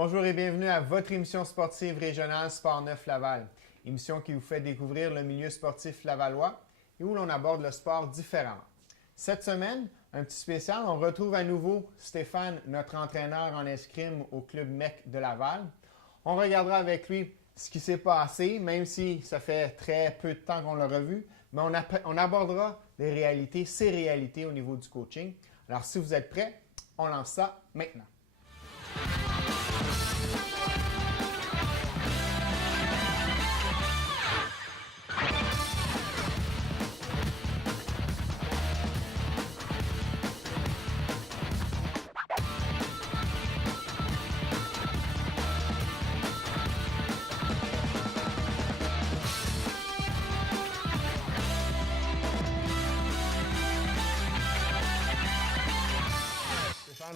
Bonjour et bienvenue à votre émission sportive régionale Sport 9 Laval. Émission qui vous fait découvrir le milieu sportif lavallois et où l'on aborde le sport différemment. Cette semaine, un petit spécial, on retrouve à nouveau Stéphane, notre entraîneur en escrime au club MEC de Laval. On regardera avec lui ce qui s'est passé, même si ça fait très peu de temps qu'on l'a revu, mais on abordera les réalités, ces réalités au niveau du coaching. Alors si vous êtes prêts, on lance ça maintenant.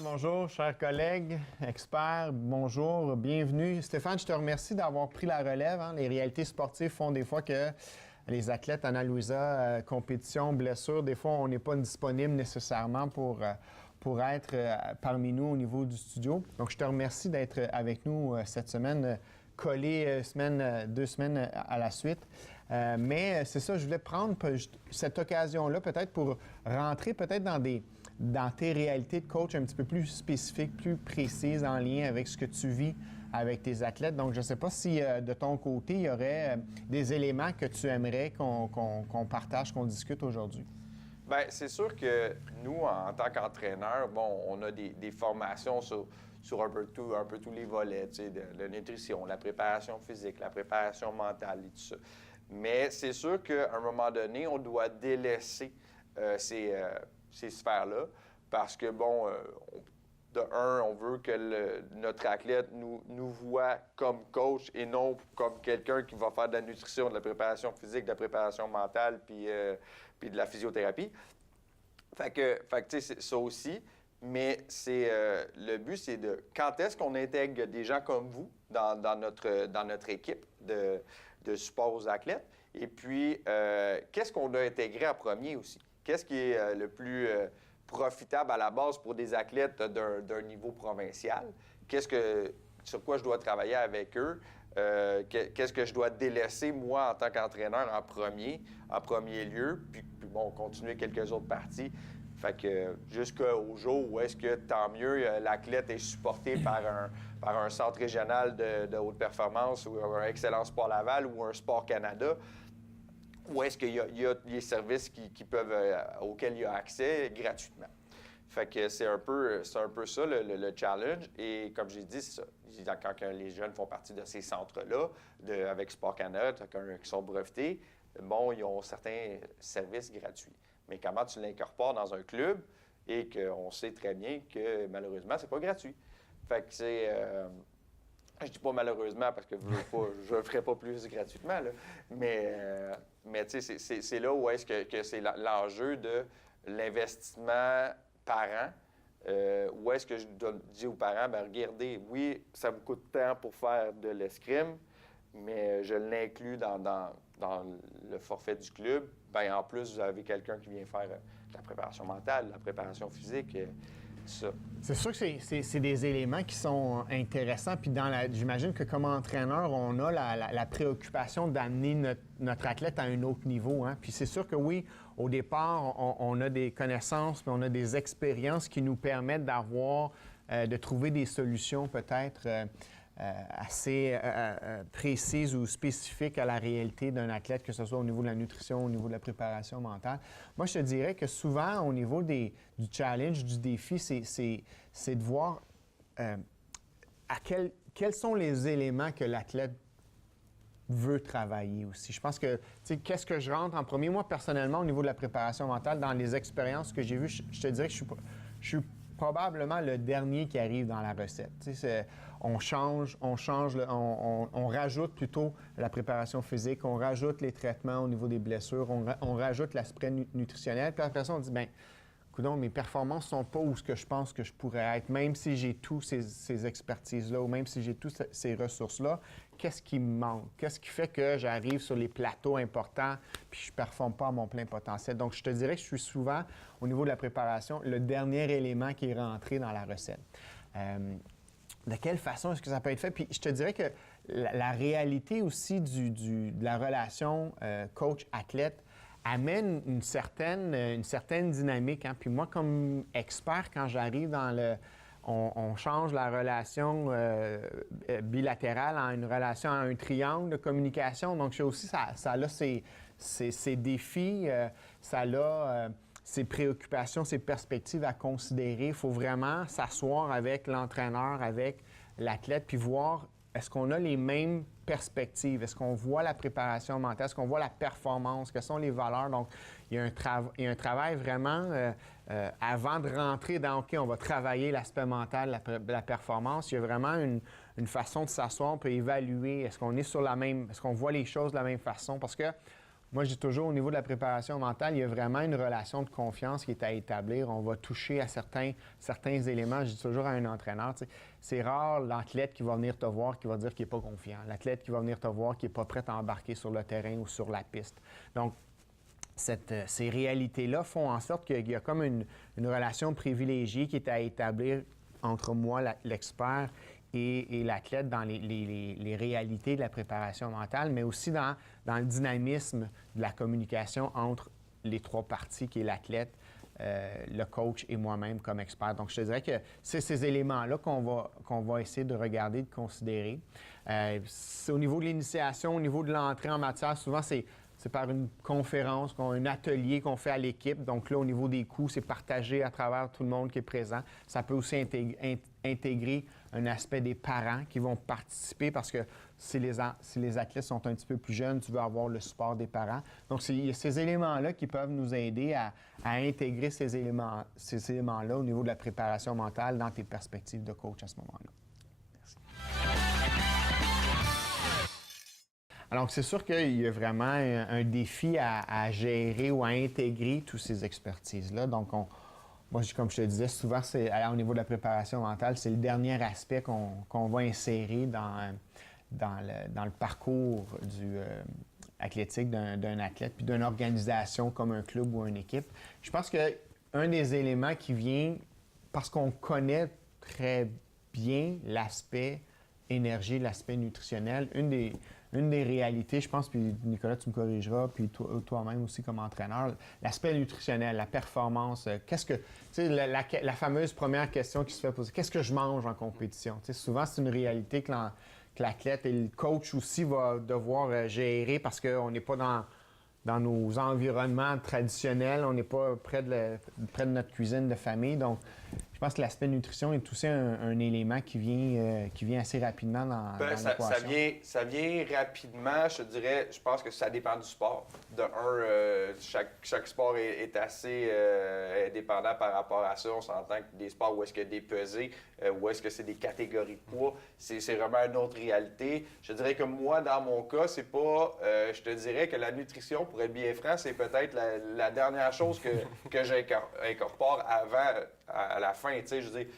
Bonjour, chers collègues, experts, bonjour, bienvenue. Stéphane, je te remercie d'avoir pris la relève. Les réalités sportives font des fois que les athlètes, Anna Louisa, compétition, blessure, des fois, on n'est pas disponible nécessairement pour être parmi nous au niveau du studio. Donc, je te remercie d'être avec nous cette semaine, collé 2 semaines à la suite. Mais c'est ça, je voulais prendre cette occasion-là peut-être pour rentrer peut-être dans tes réalités de coach un petit peu plus spécifiques, plus précises en lien avec ce que tu vis avec tes athlètes. Donc, je ne sais pas si de ton côté, il y aurait des éléments que tu aimerais qu'on partage, qu'on discute aujourd'hui. Bien, c'est sûr que nous, en tant qu'entraîneurs, bon, on a des formations sur un peu tous les volets, tu sais, de la nutrition, la préparation physique, la préparation mentale et tout ça. Mais c'est sûr qu'à un moment donné, on doit délaisser ces sphères-là parce que, bon, on veut que notre athlète nous voit comme coach et non comme quelqu'un qui va faire de la nutrition, de la préparation physique, de la préparation mentale puis de la physiothérapie. Fait que tu sais, c'est ça aussi. Mais le but, c'est quand est-ce qu'on intègre des gens comme vous dans notre équipe de support aux athlètes? Et puis, qu'est-ce qu'on doit intégrer en premier aussi? Qu'est-ce qui est le plus profitable à la base pour des athlètes d'un niveau provincial? Sur quoi je dois travailler avec eux? Qu'est-ce que je dois délaisser, moi, en tant qu'entraîneur, en premier lieu? Puis bon, continuer quelques autres parties. Fait que jusqu'au jour où est-ce que, tant mieux, l'athlète est supporté par un centre régional de haute performance ou un Excellence Sport Laval ou un Sport Canada, où est-ce qu'il y a des services auxquels il y a accès gratuitement. Fait que c'est un peu ça le challenge. Et comme j'ai dit, c'est ça. Quand les jeunes font partie de ces centres-là, avec Sport Canada, qui sont brevetés, bon, ils ont certains services gratuits. Mais comment tu l'incorpores dans un club et qu'on sait très bien que malheureusement, c'est pas gratuit. Fait que c'est... je dis pas malheureusement parce que je ne ferai pas plus gratuitement, là. Mais tu sais, c'est là où est-ce que c'est l'enjeu de l'investissement parent. Où est-ce que je dis aux parents, bien, regardez, oui, ça vous coûte tant pour faire de l'escrime, mais je l'inclus dans le forfait du club. Bien, en plus, vous avez quelqu'un qui vient faire de la préparation mentale, de la préparation physique, ça. C'est sûr que c'est des éléments qui sont intéressants. Puis j'imagine que comme entraîneur, on a la préoccupation d'amener notre athlète à un autre niveau. Hein? Puis c'est sûr que oui, au départ, on a des connaissances, puis on a des expériences qui nous permettent de trouver des solutions peut-être assez précises ou spécifiques à la réalité d'un athlète, que ce soit au niveau de la nutrition, au niveau de la préparation mentale. Moi, je te dirais que souvent, au niveau du challenge, du défi, c'est de voir quels sont les éléments que l'athlète veut travailler aussi. Je pense que, tu sais, qu'est-ce que je rentre en premier? Moi, personnellement, au niveau de la préparation mentale, dans les expériences que j'ai vues, je te dirais que je suis probablement le dernier qui arrive dans la recette. Tu sais, on rajoute plutôt la préparation physique, on rajoute les traitements au niveau des blessures, on rajoute l'aspect nutritionnel, puis après ça, on dit, bien, coudonc, mes performances ne sont pas où ce que je pense que je pourrais être, même si j'ai toutes ces expertises-là ou même si j'ai toutes ces ressources-là, qu'est-ce qui me manque? Qu'est-ce qui fait que j'arrive sur les plateaux importants puis je ne performe pas à mon plein potentiel? Donc, je te dirais que je suis souvent, au niveau de la préparation, le dernier élément qui est rentré dans la recette. de quelle façon est-ce que ça peut être fait? Puis je te dirais que la réalité aussi de la relation coach-athlète amène une certaine dynamique. Hein? Puis moi, comme expert, quand j'arrive on change la relation bilatérale en une relation, en un triangle de communication. Donc, aussi, ça a ses défis, ça a ses préoccupations, ses perspectives à considérer. Il faut vraiment s'asseoir avec l'entraîneur, avec l'athlète, puis voir est-ce qu'on a les mêmes perspectives, est-ce qu'on voit la préparation mentale, est-ce qu'on voit la performance, quelles sont les valeurs. Donc, il y a un travail vraiment, avant de rentrer dans « OK, on va travailler l'aspect mental, la performance », il y a vraiment une façon de s'asseoir pour évaluer est-ce qu'on est sur est-ce qu'on voit les choses de la même façon. Parce que moi, je dis toujours, au niveau de la préparation mentale, il y a vraiment une relation de confiance qui est à établir. On va toucher à certains éléments. Je dis toujours à un entraîneur, c'est rare l'athlète qui va venir te voir qui va dire qu'il n'est pas confiant. L'athlète qui va venir te voir qui n'est pas prêt à embarquer sur le terrain ou sur la piste. Donc, ces réalités-là font en sorte qu'il y a comme une relation privilégiée qui est à établir entre moi, l'expert, et l'athlète dans les réalités de la préparation mentale, mais aussi dans le dynamisme de la communication entre les trois parties, qui est l'athlète, le coach et moi-même comme expert. Donc, je te dirais que c'est ces éléments-là qu'on va essayer de regarder, de considérer. Au niveau de l'initiation, au niveau de l'entrée en matière, souvent, c'est par une conférence, un atelier qu'on fait à l'équipe. Donc là, au niveau des coûts, c'est partagé à travers tout le monde qui est présent. Ça peut aussi intégrer un aspect des parents qui vont participer parce que si les athlètes sont un petit peu plus jeunes, tu veux avoir le support des parents. Donc, il y a ces éléments-là qui peuvent nous aider à intégrer ces éléments-là au niveau de la préparation mentale dans tes perspectives de coach à ce moment-là. Alors, c'est sûr qu'il y a vraiment un défi à gérer ou à intégrer toutes ces expertises-là. Donc, moi, comme je te disais, souvent, au niveau de la préparation mentale, c'est le dernier aspect qu'on va insérer dans le parcours athlétique d'un athlète puis d'une organisation comme un club ou une équipe. Je pense qu'un des éléments qui vient, parce qu'on connaît très bien l'aspect énergie, l'aspect nutritionnel, une des réalités, je pense, puis Nicolas, tu me corrigeras, puis toi-même aussi comme entraîneur, l'aspect nutritionnel, la performance, la fameuse première question qui se fait poser, qu'est-ce que je mange en compétition? Souvent, c'est une réalité que l'athlète et le coach aussi va devoir gérer parce qu'on n'est pas dans nos environnements traditionnels, on n'est pas près de notre cuisine de famille. Donc, je pense que l'aspect nutrition est aussi un élément qui vient assez rapidement dans l'équation. Ça vient rapidement, je te dirais, je pense que ça dépend du sport. De un, chaque sport est assez dépendant par rapport à ça. On s'entend que des sports où est-ce qu'il y a des pesées, où est-ce que c'est des catégories de poids, c'est vraiment une autre réalité. Je dirais que moi, dans mon cas, c'est pas... je te dirais que la nutrition, pour être bien franc, c'est peut-être la dernière chose que j'incorpore avant, à la fin, tu sais, je veux dire,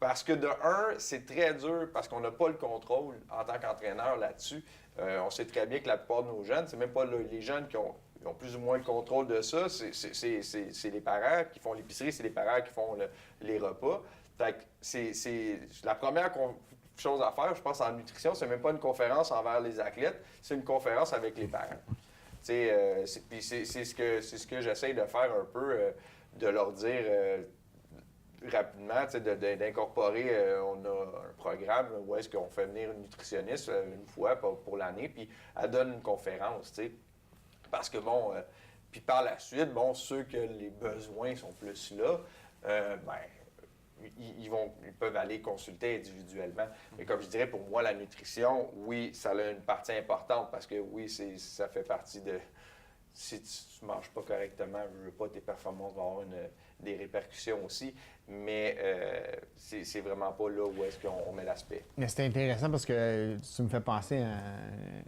parce que de un, c'est très dur parce qu'on n'a pas le contrôle en tant qu'entraîneur là-dessus. On sait très bien que la plupart de nos jeunes, c'est même pas les jeunes qui ont plus ou moins le contrôle de ça, c'est les parents qui font l'épicerie, c'est les parents qui font les repas. Fait que c'est la première chose à faire, je pense, en nutrition, c'est même pas une conférence envers les athlètes, c'est une conférence avec les parents. Puis c'est ce que j'essaie de faire un peu, de leur dire rapidement, d'incorporer, on a un programme où est-ce qu'on fait venir une nutritionniste une fois pour l'année, puis elle donne une conférence, tu sais. Parce que, puis par la suite, ceux que les besoins sont plus là, ils peuvent aller consulter individuellement. Mais comme je dirais, pour moi, la nutrition, oui, ça a une partie importante parce que oui, ça fait partie de... Si tu ne manges pas correctement, je veux pas, tes performances vont avoir des répercussions aussi, mais c'est vraiment pas là où est-ce qu'on met l'aspect. Mais c'est intéressant parce que tu me fais penser,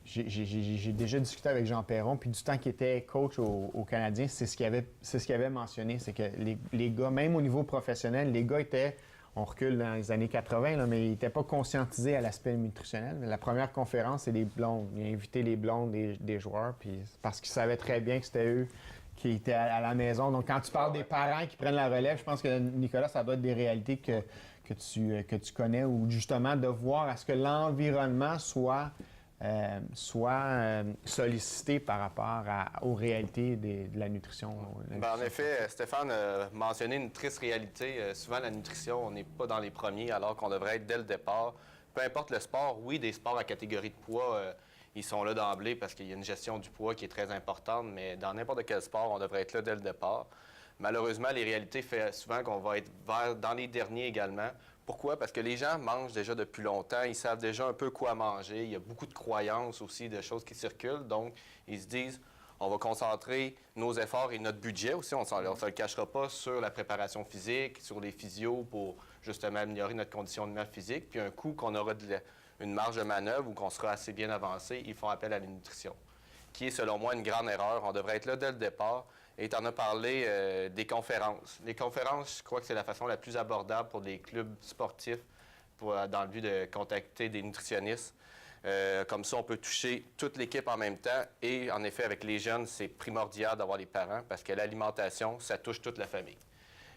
j'ai déjà discuté avec Jean Perron, puis du temps qu'il était coach au Canadien, c'est ce qu'il avait mentionné, c'est que les gars, même au niveau professionnel, les gars étaient, on recule dans les années 80, là, mais ils n'étaient pas conscientisés à l'aspect nutritionnel. La première conférence, c'est les blondes. Il a invité les blondes des joueurs, puis parce qu'ils savaient très bien que c'était eux qui étaient à la maison. Donc, quand tu parles des parents qui prennent la relève, je pense que, Nicolas, ça doit être des réalités que que tu connais ou justement de voir à ce que l'environnement soit sollicité par rapport aux réalités de la nutrition? En effet, Stéphane a mentionné une triste réalité. Souvent, la nutrition, on n'est pas dans les premiers alors qu'on devrait être dès le départ. Peu importe le sport, oui, des sports à catégorie de poids, ils sont là d'emblée parce qu'il y a une gestion du poids qui est très importante, mais dans n'importe quel sport, on devrait être là dès le départ. Malheureusement, les réalités font souvent qu'on va être dans les derniers également. Pourquoi? Parce que les gens mangent déjà depuis longtemps, ils savent déjà un peu quoi manger. Il y a beaucoup de croyances aussi, de choses qui circulent. Donc, ils se disent, on va concentrer nos efforts et notre budget aussi, on ne se le cachera pas, sur la préparation physique, sur les physios pour justement améliorer notre conditionnement physique. Puis un coup qu'on aura une marge de manœuvre ou qu'on sera assez bien avancé, ils font appel à la nutrition, qui est selon moi une grande erreur. On devrait être là dès le départ. Et tu en as parlé des conférences. Les conférences, je crois que c'est la façon la plus abordable pour des clubs sportifs dans le but de contacter des nutritionnistes. Comme ça, on peut toucher toute l'équipe en même temps. Et en effet, avec les jeunes, c'est primordial d'avoir les parents parce que l'alimentation, ça touche toute la famille.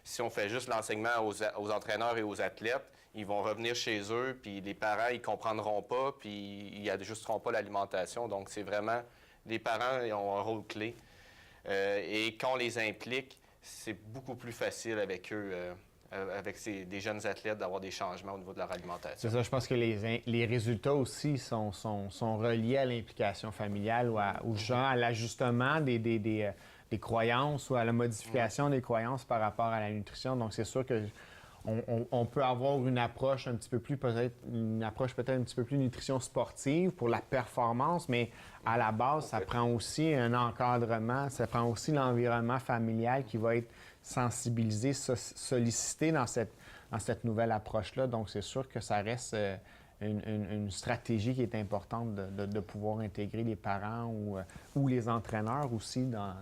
Si on fait juste l'enseignement aux entraîneurs et aux athlètes, ils vont revenir chez eux, puis les parents, ils comprendront pas, puis ils n'ajusteront pas l'alimentation. Donc, c'est vraiment... Les parents ils ont un rôle clé. Et quand on les implique, c'est beaucoup plus facile avec eux, avec des jeunes athlètes, d'avoir des changements au niveau de leur alimentation. C'est ça, je pense que les résultats aussi sont reliés à l'implication familiale ou genre à l'ajustement des croyances ou à la modification des croyances par rapport à la nutrition. Donc, c'est sûr que on peut avoir une approche un petit peu plus, peut-être un petit peu plus nutrition sportive pour la performance, mais à la base, ça prend aussi un encadrement, ça prend aussi l'environnement familial qui va être sensibilisé, sollicité dans cette nouvelle approche-là. Donc, c'est sûr que ça reste une stratégie qui est importante de pouvoir intégrer les parents ou les entraîneurs aussi dans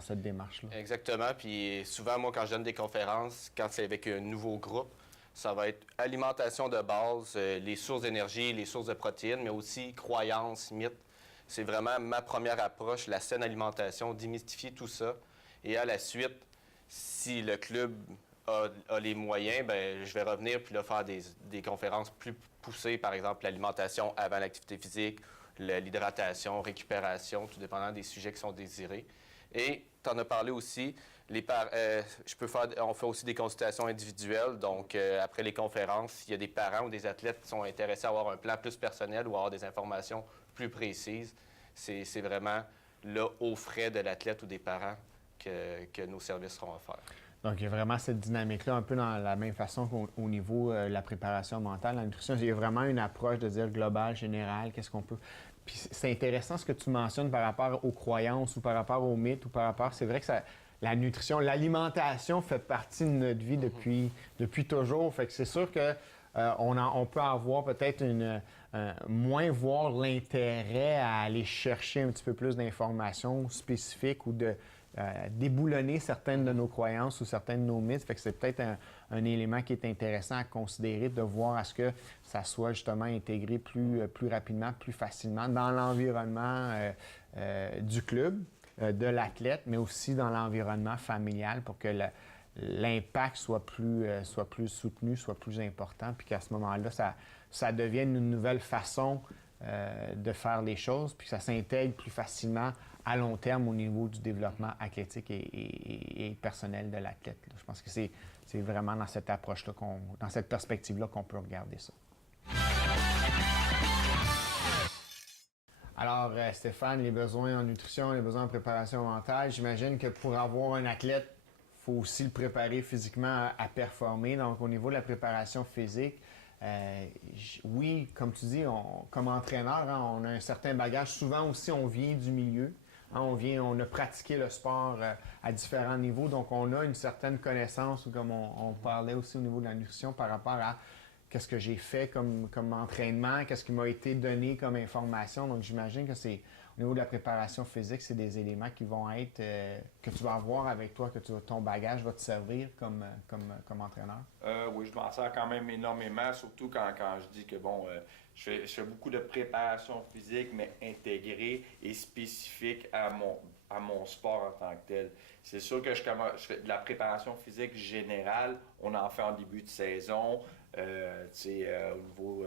cette démarche-là. Exactement. Puis souvent, moi, quand je donne des conférences, quand c'est avec un nouveau groupe, ça va être alimentation de base, les sources d'énergie, les sources de protéines, mais aussi croyances, mythes. C'est vraiment ma première approche, la saine alimentation, démystifier tout ça. Et à la suite, si le club a les moyens, bien, je vais revenir puis là, faire des conférences plus poussées, par exemple l'alimentation avant l'activité physique, l'hydratation, récupération, tout dépendant des sujets qui sont désirés. Et tu en as parlé aussi, on fait aussi des consultations individuelles. Donc, après les conférences, s'il y a des parents ou des athlètes qui sont intéressés à avoir un plan plus personnel ou à avoir des informations plus précises, c'est vraiment là, aux frais de l'athlète ou des parents que nos services seront offerts. Donc, il y a vraiment cette dynamique-là, un peu dans la même façon qu'au niveau de la préparation mentale, la nutrition. Il y a vraiment une approche de dire globale, générale, qu'est-ce qu'on peut... Puis c'est intéressant ce que tu mentionnes par rapport aux croyances ou par rapport aux mythes ou par rapport... C'est vrai que la nutrition, l'alimentation fait partie de notre vie depuis toujours. Fait que c'est sûr que on peut avoir peut-être moins voir l'intérêt à aller chercher un petit peu plus d'informations spécifiques ou de déboulonner certaines de nos croyances ou certains de nos mythes. Fait que c'est peut-être un élément qui est intéressant à considérer, de voir à ce que ça soit justement intégré plus rapidement, plus facilement dans l'environnement du club, de l'athlète, mais aussi dans l'environnement familial pour que l'impact soit plus soutenu, soit plus important, puis qu'à ce moment-là, ça devienne une nouvelle façon de faire les choses, puis que ça s'intègre plus facilement à long terme au niveau du développement athlétique et personnel de l'athlète. Je pense que c'est vraiment dans cette approche-là, dans cette perspective-là qu'on peut regarder ça. Alors, Stéphane, les besoins en nutrition, les besoins en préparation mentale, j'imagine que pour avoir un athlète, il faut aussi le préparer physiquement à performer. Donc, au niveau de la préparation physique, oui, comme tu dis, comme entraîneur, on a un certain bagage. Souvent aussi, on vient du milieu. On a pratiqué le sport à différents niveaux, donc on a une certaine connaissance, ou comme on parlait aussi au niveau de la nutrition, par rapport à qu'est-ce que j'ai fait comme entraînement, qu'est-ce qui m'a été donné comme information. Donc j'imagine que c'est au niveau de la préparation physique, c'est des éléments qui vont être que tu vas avoir avec toi, que ton bagage va te servir comme entraîneur. Oui, je m'en sers quand même énormément, surtout quand je dis que je fais beaucoup de préparation physique, mais intégrée et spécifique à mon sport en tant que tel. C'est sûr que je fais de la préparation physique générale, on en fait en début de saison. au niveau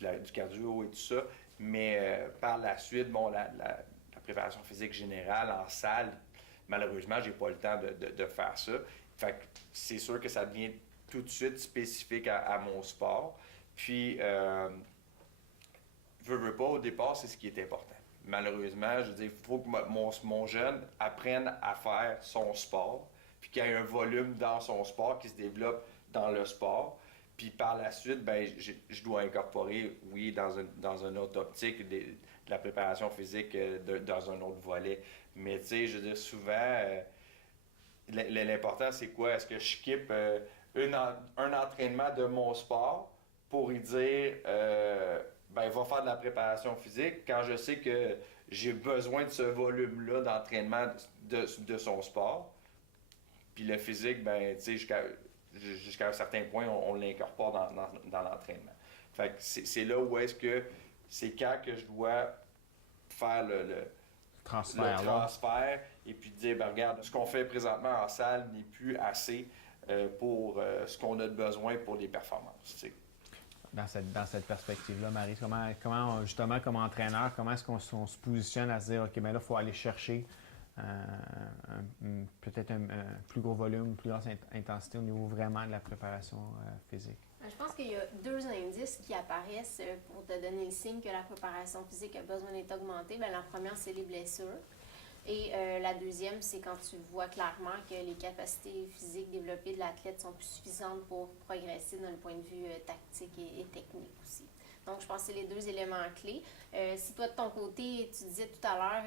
du cardio et tout ça. Mais par la suite, bon, la préparation physique générale en salle, malheureusement, j'ai pas le temps de faire ça. Fait que c'est sûr que ça devient tout de suite spécifique à mon sport. Puis, veux pas, au départ, c'est ce qui est important. Malheureusement, je veux dire, il faut que mon jeune apprenne à faire son sport, puis qu'il y ait un volume dans son sport qui se développe dans le sport. Puis par la suite, ben, je dois incorporer, oui, dans une autre optique, de la préparation physique dans un autre volet. Mais tu sais, je veux dire, souvent, l'important, c'est quoi? Est-ce que je skip un entraînement de mon sport pour y dire, ben, va faire de la préparation physique quand je sais que j'ai besoin de ce volume-là d'entraînement de son sport. Puis le physique, ben, tu sais, jusqu'à un certain point, on l'incorpore dans l'entraînement. Fait que c'est là où est-ce que c'est quand que je dois faire le transfert et puis dire, ben, regarde, ce qu'on fait présentement en salle n'est plus assez pour ce qu'on a de besoin pour les performances. T'sais. Dans cette perspective-là, Marie, comment justement, comme entraîneur, comment est-ce qu'on se positionne à se dire, OK, bien là, il faut aller chercher peut-être un plus gros volume, une plus grosse intensité au niveau vraiment de la préparation physique? Je pense qu'il y a deux indices qui apparaissent pour te donner le signe que la préparation physique a besoin d'être augmentée. Bien, la première, c'est les blessures. Et la deuxième, c'est quand tu vois clairement que les capacités physiques développées de l'athlète sont plus suffisantes pour progresser d'un point de vue tactique et technique aussi. Donc, je pense que c'est les deux éléments clés. Si toi, de ton côté, tu disais tout à l'heure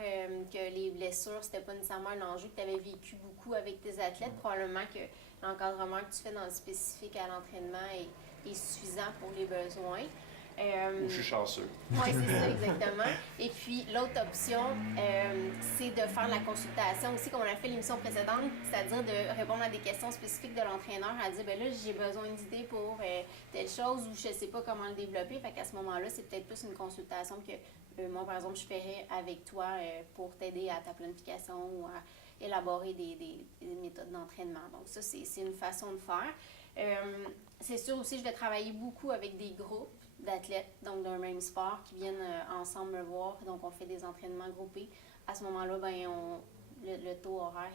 que les blessures, c'était pas nécessairement un enjeu que tu avais vécu beaucoup avec tes athlètes, probablement que l'encadrement que tu fais dans le spécifique à l'entraînement est suffisant pour les besoins. Ou je suis chanceux. Oui, c'est ça, exactement. Et puis, l'autre option, c'est de faire la consultation aussi, comme on a fait l'émission précédente, c'est-à-dire de répondre à des questions spécifiques de l'entraîneur, à dire, ben là, j'ai besoin d'idées pour telle chose ou je ne sais pas comment le développer. Fait qu'à ce moment-là, c'est peut-être plus une consultation que moi, par exemple, je ferais avec toi pour t'aider à ta planification ou à élaborer des méthodes d'entraînement. Donc, ça, c'est une façon de faire. C'est sûr aussi, je vais travailler beaucoup avec des groupes d'athlètes, donc d'un même sport, qui viennent ensemble me voir. Donc, on fait des entraînements groupés. À ce moment-là, ben, le taux horaire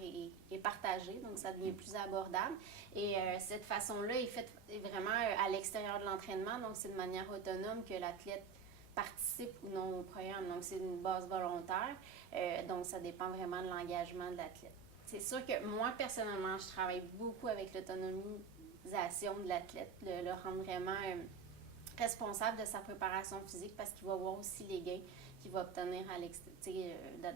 est partagé, donc ça devient plus abordable. Et cette façon-là est faite vraiment à l'extérieur de l'entraînement, donc c'est de manière autonome que l'athlète participe ou non au programme. Donc, c'est une base volontaire, donc ça dépend vraiment de l'engagement de l'athlète. C'est sûr que moi, personnellement, je travaille beaucoup avec l'autonomisation de l'athlète, le rendre vraiment responsable de sa préparation physique parce qu'il va voir aussi les gains qu'il va obtenir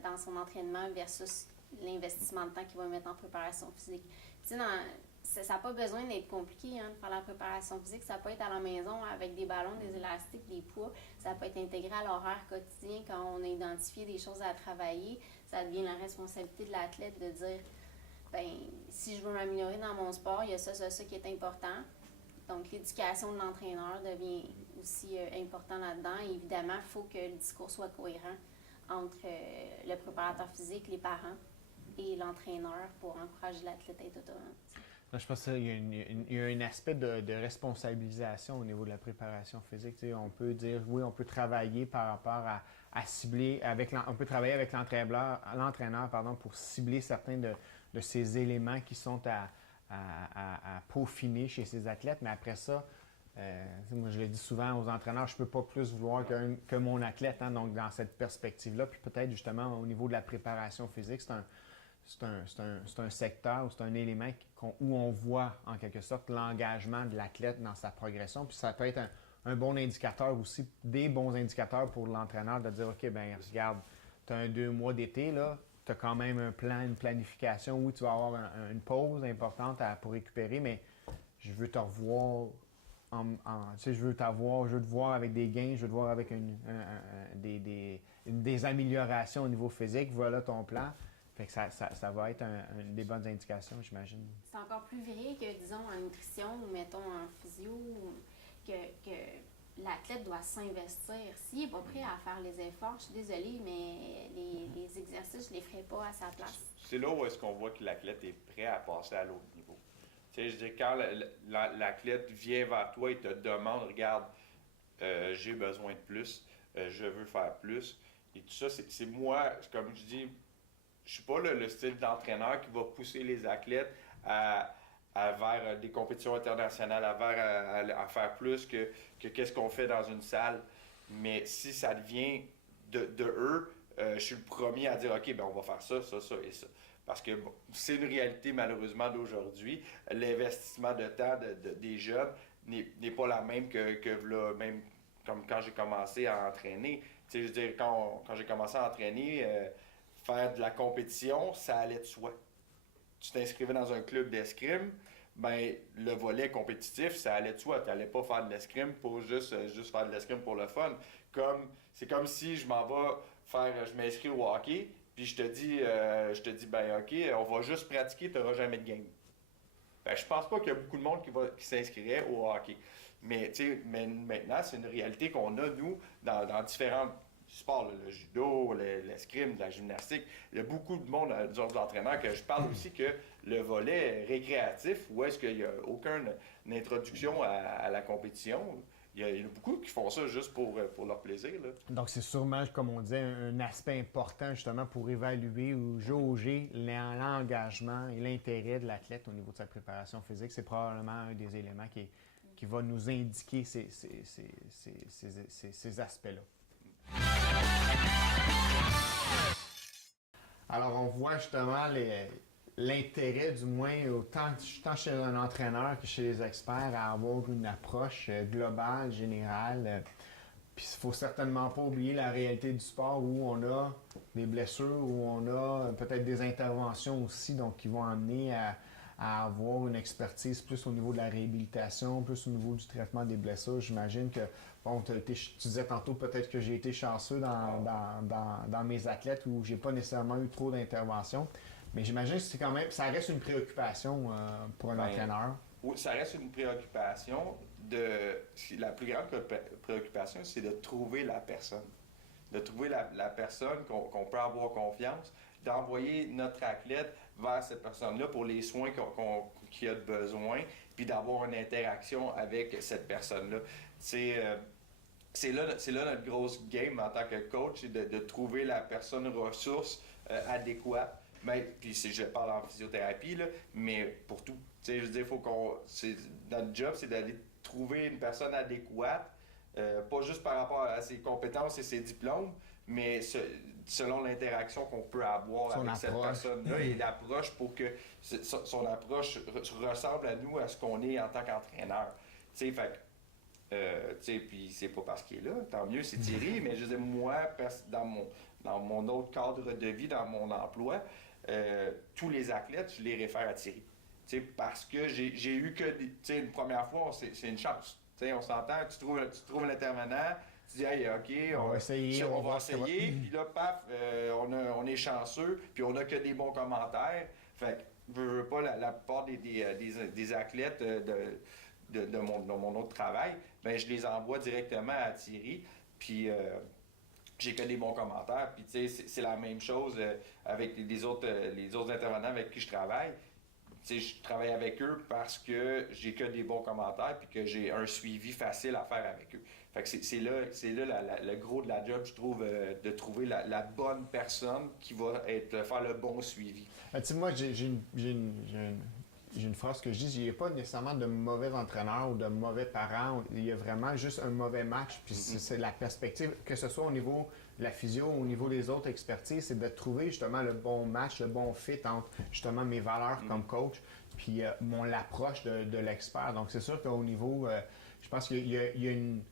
dans son entraînement versus l'investissement de temps qu'il va mettre en préparation physique. Ça n'a pas besoin d'être compliqué de faire la préparation physique. Ça peut être à la maison avec des ballons, des élastiques, des poids. Ça peut être intégré à l'horaire quotidien quand on a identifié des choses à travailler. Ça devient la responsabilité de l'athlète de dire, ben si je veux m'améliorer dans mon sport, il y a ça qui est important. Donc, l'éducation de l'entraîneur devient aussi important là-dedans. Et évidemment, il faut que le discours soit cohérent entre le préparateur physique, les parents et l'entraîneur pour encourager l'athlète à être autonome. Là, je pense qu'il y a un aspect de responsabilisation au niveau de la préparation physique. Tu sais, on peut dire, oui, on peut travailler par rapport à cibler, on peut travailler avec l'entraîneur pour cibler certains de ces éléments qui sont à peaufiner chez ces athlètes, mais après ça, moi je le dis souvent aux entraîneurs, je ne peux pas plus vouloir que mon athlète, donc dans cette perspective-là, puis peut-être justement au niveau de la préparation physique, c'est un secteur, c'est un élément où on voit en quelque sorte l'engagement de l'athlète dans sa progression, puis ça peut être un bon indicateur aussi, des bons indicateurs pour l'entraîneur de dire, OK, ben regarde, tu as un 2 mois d'été, là, tu as quand même un plan, une planification où tu vas avoir une pause importante pour récupérer, mais je veux te revoir, je veux te voir avec des gains, je veux te voir avec des améliorations au niveau physique. Voilà ton plan. Fait que ça va être des bonnes indications, j'imagine. C'est encore plus vrai que, disons, en nutrition ou, mettons, en physio, que l'athlète doit s'investir. S'il n'est pas prêt à faire les efforts, je suis désolée, mais les exercices, je ne les ferai pas à sa place. C'est là où est-ce qu'on voit que l'athlète est prêt à passer à l'autre niveau. Tu sais, je dis, quand l'athlète vient vers toi et te demande, regarde, j'ai besoin de plus, je veux faire plus. Et tout ça, c'est moi, comme je dis, je suis pas le style d'entraîneur qui va pousser les athlètes vers des compétitions internationales, à faire plus que qu'est-ce qu'on fait dans une salle. Mais si ça devient de eux, je suis le premier à dire, OK, ben on va faire ça, ça, ça et ça. Parce que bon, c'est une réalité malheureusement d'aujourd'hui. L'investissement de temps des jeunes n'est pas la même que là, même comme quand j'ai commencé à entraîner. Tu sais, je veux dire, quand j'ai commencé à entraîner, faire de la compétition, ça allait de soi. Tu t'inscrivais dans un club d'escrime, ben le volet compétitif, ça allait de soi. Tu n'allais pas faire de l'escrime pour juste faire de l'escrime pour le fun. C'est comme si je m'inscris au hockey, puis je te dis, ben OK, on va juste pratiquer, tu n'auras jamais de game. Ben, je pense pas qu'il y a beaucoup de monde qui s'inscrirait au hockey. Mais maintenant, c'est une réalité qu'on a, nous, dans différents sports, le judo, l'escrime, la gymnastique. Il y a beaucoup de monde, des entraîneurs, que je parle aussi que le volet récréatif, où est-ce qu'il n'y a aucune introduction à la compétition, il y en a beaucoup qui font ça juste pour leur plaisir. Là. Donc, c'est sûrement, comme on disait, un aspect important justement pour évaluer ou jauger l'engagement et l'intérêt de l'athlète au niveau de sa préparation physique. C'est probablement un des éléments qui va nous indiquer ces aspects-là. Alors, on voit justement l'intérêt, du moins, tant chez un entraîneur que chez les experts, à avoir une approche globale, générale. Puis il ne faut certainement pas oublier la réalité du sport où on a des blessures, où on a peut-être des interventions aussi, donc qui vont amener à avoir une expertise plus au niveau de la réhabilitation, plus au niveau du traitement des blessures. J'imagine que, bon, tu disais tantôt peut-être que j'ai été chanceux dans mes athlètes où j'ai pas nécessairement eu trop d'interventions. Mais j'imagine que c'est quand même, ça reste une préoccupation pour un entraîneur. Oui, ça reste une préoccupation. La plus grande préoccupation, c'est de trouver la personne. De trouver la personne qu'on peut avoir confiance, d'envoyer notre athlète vers cette personne-là pour les soins qu'il a besoin, puis d'avoir une interaction avec cette personne-là. C'est là notre grosse game en tant que coach, c'est de trouver la personne ressource adéquate. Puis je parle en physiothérapie, là, mais pour tout. Je veux dire, notre job, c'est d'aller trouver une personne adéquate, pas juste par rapport à ses compétences et ses diplômes, mais selon l'interaction qu'on peut avoir avec cette personne-là et l'approche pour que son approche ressemble à nous, à ce qu'on est en tant qu'entraîneur. Puis c'est pas parce qu'il est là, tant mieux, c'est Thierry, mais je veux dire, moi, dans mon autre cadre de vie, dans mon emploi, tous les athlètes, je les réfère à Thierry. Parce que j'ai eu que une première fois, c'est une chance. On s'entend, tu trouves l'intervenant, tu dis, hey, OK, on va essayer. Puis là, paf, on est chanceux, puis on n'a que des bons commentaires. Fait que, veux pas, la plupart des athlètes de mon autre travail, ben, je les envoie directement à Thierry. Puis j'ai que des bons commentaires. Puis tu sais, c'est la même chose avec les autres intervenants avec qui je travaille. Tu sais, je travaille avec eux parce que j'ai que des bons commentaires puis que j'ai un suivi facile à faire avec eux. Fait que c'est là le gros de la job, je trouve, de trouver la bonne personne qui va faire le bon suivi. Tu sais, moi, j'ai une phrase que je dis, il n'y a pas nécessairement de mauvais entraîneurs ou de mauvais parents. Il y a vraiment juste un mauvais match. Puis c'est la perspective, que ce soit au niveau de la physio ou au niveau des autres expertises, c'est de trouver justement le bon match, le bon fit entre justement mes valeurs comme coach puis l'approche de l'expert. Donc c'est sûr qu'au niveau, je pense qu'il y a une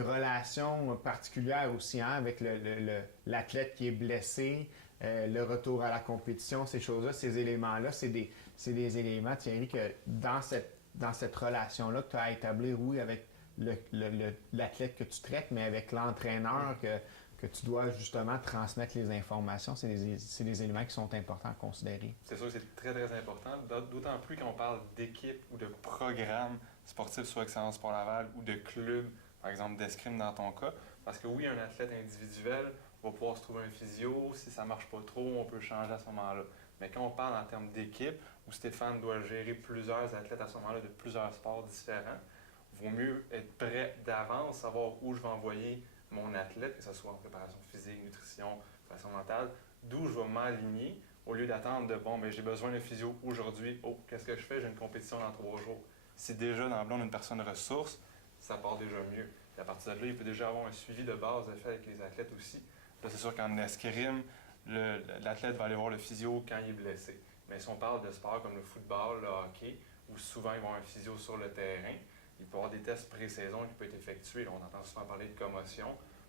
relation particulière aussi avec l'athlète qui est blessé, le retour à la compétition, ces choses-là, ces éléments-là, c'est des éléments, Thierry, que dans cette relation-là que tu as à établir, oui, avec l'athlète que tu traites, mais avec l'entraîneur que tu dois justement transmettre les informations, c'est des éléments qui sont importants à considérer. C'est sûr que c'est très, très important, d'autant plus quand on parle d'équipe ou de programme sportif sur Excellence Sport Laval ou de club, par exemple d'escrime dans ton cas, parce que oui, un athlète individuel va pouvoir se trouver un physio, si ça ne marche pas trop, on peut changer à ce moment-là. Mais quand on parle en termes d'équipe, où Stéphane doit gérer plusieurs athlètes à ce moment-là de plusieurs sports différents, vaut mieux être prêt d'avance, savoir où je vais envoyer mon athlète, que ce soit en préparation physique, nutrition, préparation mentale, d'où je vais m'aligner, au lieu d'attendre de bon, mais j'ai besoin de physio aujourd'hui, oh, qu'est-ce que je fais? J'ai une compétition dans 3 jours. Si déjà d'emblée on a une personne ressource, ça part déjà mieux. Et à partir de là, il peut déjà avoir un suivi de base de fait avec les athlètes aussi. Là, c'est sûr qu'en escrime, l'athlète va aller voir le physio quand il est blessé. Mais si on parle de sports comme le football, le hockey, où souvent ils vont avoir un physio sur le terrain, il peut y avoir des tests pré-saison qui peuvent être effectués. Là, on entend souvent parler de commotion.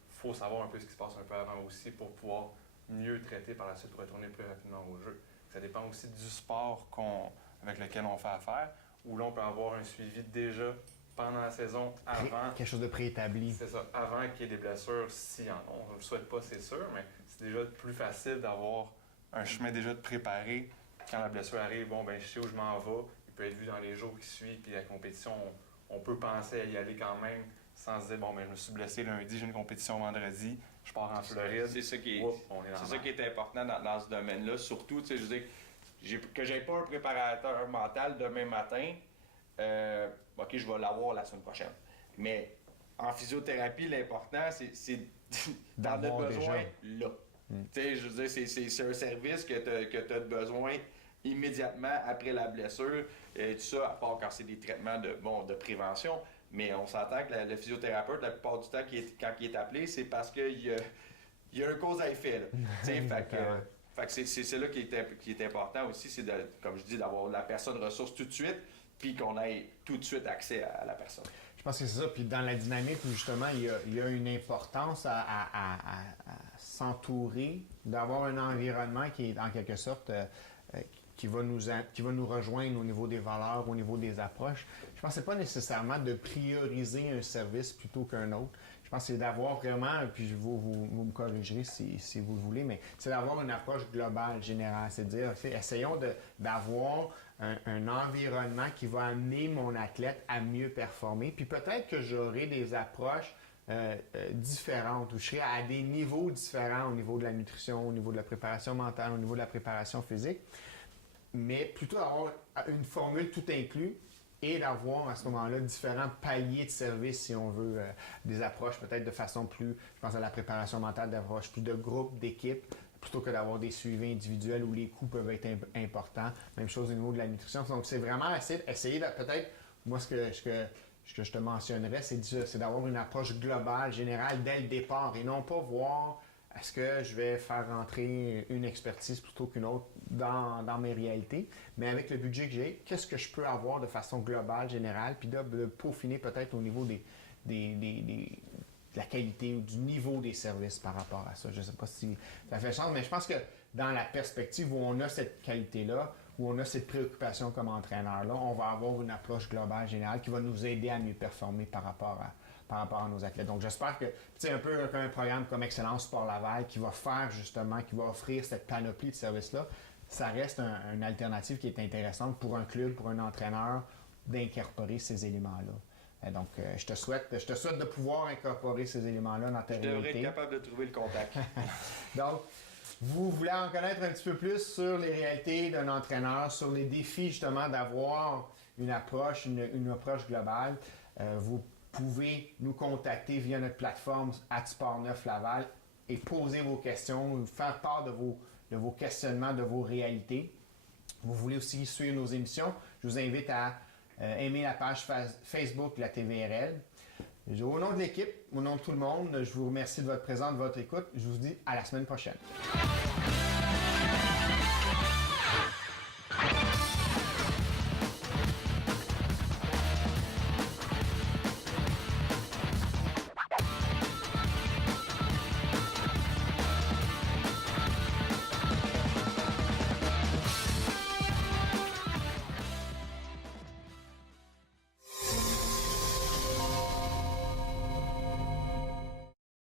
Il faut savoir un peu ce qui se passe un peu avant aussi pour pouvoir mieux traiter par la suite pour retourner plus rapidement au jeu. Ça dépend aussi du sport avec lequel on fait affaire, où là, on peut avoir un suivi déjà pendant la saison, avant. Quelque chose de préétabli. C'est ça, avant qu'il y ait des blessures, s'il y en a. On ne le souhaite pas, c'est sûr, mais c'est déjà plus facile d'avoir un chemin déjà de préparé. Quand la blessure arrive, bon, ben je sais où je m'en vais. Il peut être vu dans les jours qui suivent, puis la compétition, on peut penser à y aller quand même sans se dire, bon, ben je me suis blessé lundi, j'ai une compétition vendredi, je pars en Floride. C'est ça qui est important dans ce domaine-là. Surtout, tu sais, je veux dire, que j'ai pas un préparateur mental demain matin, OK, je vais l'avoir la semaine prochaine. Mais en physiothérapie, l'important, c'est d'en avoir besoin là. Tu sais, je veux dire, c'est un service que tu as besoin immédiatement après la blessure. Tout ça, à part quand c'est des traitements de prévention. Mais on s'entend que le physiothérapeute, la plupart du temps, quand il est appelé, c'est parce qu'il y a un cause à effet. Fait que c'est là qui est important aussi, c'est, comme je dis, d'avoir la personne ressource tout de suite, puis qu'on ait tout de suite accès à la personne. Je pense que c'est ça. Puis dans la dynamique où justement il y a une importance à s'entourer, d'avoir un environnement qui est en quelque sorte qui va nous rejoindre au niveau des valeurs, au niveau des approches. Je pense que c'est pas nécessairement de prioriser un service plutôt qu'un autre. Je pense que c'est d'avoir vraiment, puis vous me corrigerez si vous le voulez, mais c'est d'avoir une approche globale, générale. C'est-à-dire, essayons d'avoir un environnement qui va amener mon athlète à mieux performer. Puis peut-être que j'aurai des approches différentes, où je serai à des niveaux différents au niveau de la nutrition, au niveau de la préparation mentale, au niveau de la préparation physique, mais plutôt avoir une formule tout inclus et d'avoir à ce moment-là différents paliers de services, si on veut, des approches peut-être de façon plus, je pense à la préparation mentale, d'approche plus de groupe, d'équipe, plutôt que d'avoir des suivis individuels où les coûts peuvent être importants. Même chose au niveau de la nutrition. Donc c'est vraiment essayer de peut-être, moi ce que je te mentionnerais, c'est d'avoir une approche globale, générale, dès le départ, et non pas voir est-ce que je vais faire rentrer une expertise plutôt qu'une autre dans mes réalités, mais avec le budget que j'ai, qu'est-ce que je peux avoir de façon globale, générale, puis de peaufiner peut-être au niveau de la qualité ou du niveau des services par rapport à ça. Je ne sais pas si ça fait sens, mais je pense que dans la perspective où on a cette qualité-là, où on a cette préoccupation comme entraîneur-là, on va avoir une approche globale, générale, qui va nous aider à mieux performer par rapport à nos athlètes. Donc j'espère que, c'est un peu comme un programme comme Excellence Sport Laval qui va faire justement, qui va offrir cette panoplie de services-là, ça reste une alternative qui est intéressante pour un club, pour un entraîneur, d'incorporer ces éléments-là. Donc, je te souhaite de pouvoir incorporer ces éléments-là dans ta réalité. Je devrais être capable de trouver le contact. Donc, vous voulez en connaître un petit peu plus sur les réalités d'un entraîneur, sur les défis justement d'avoir une approche globale, vous pouvez nous contacter via notre plateforme @Sport9Laval et poser vos questions, faire part de vos questionnements, de vos réalités. Vous voulez aussi suivre nos émissions, je vous invite à aimer la page Facebook de la TVRL. Au nom de l'équipe, au nom de tout le monde, je vous remercie de votre présence, de votre écoute. Je vous dis à la semaine prochaine.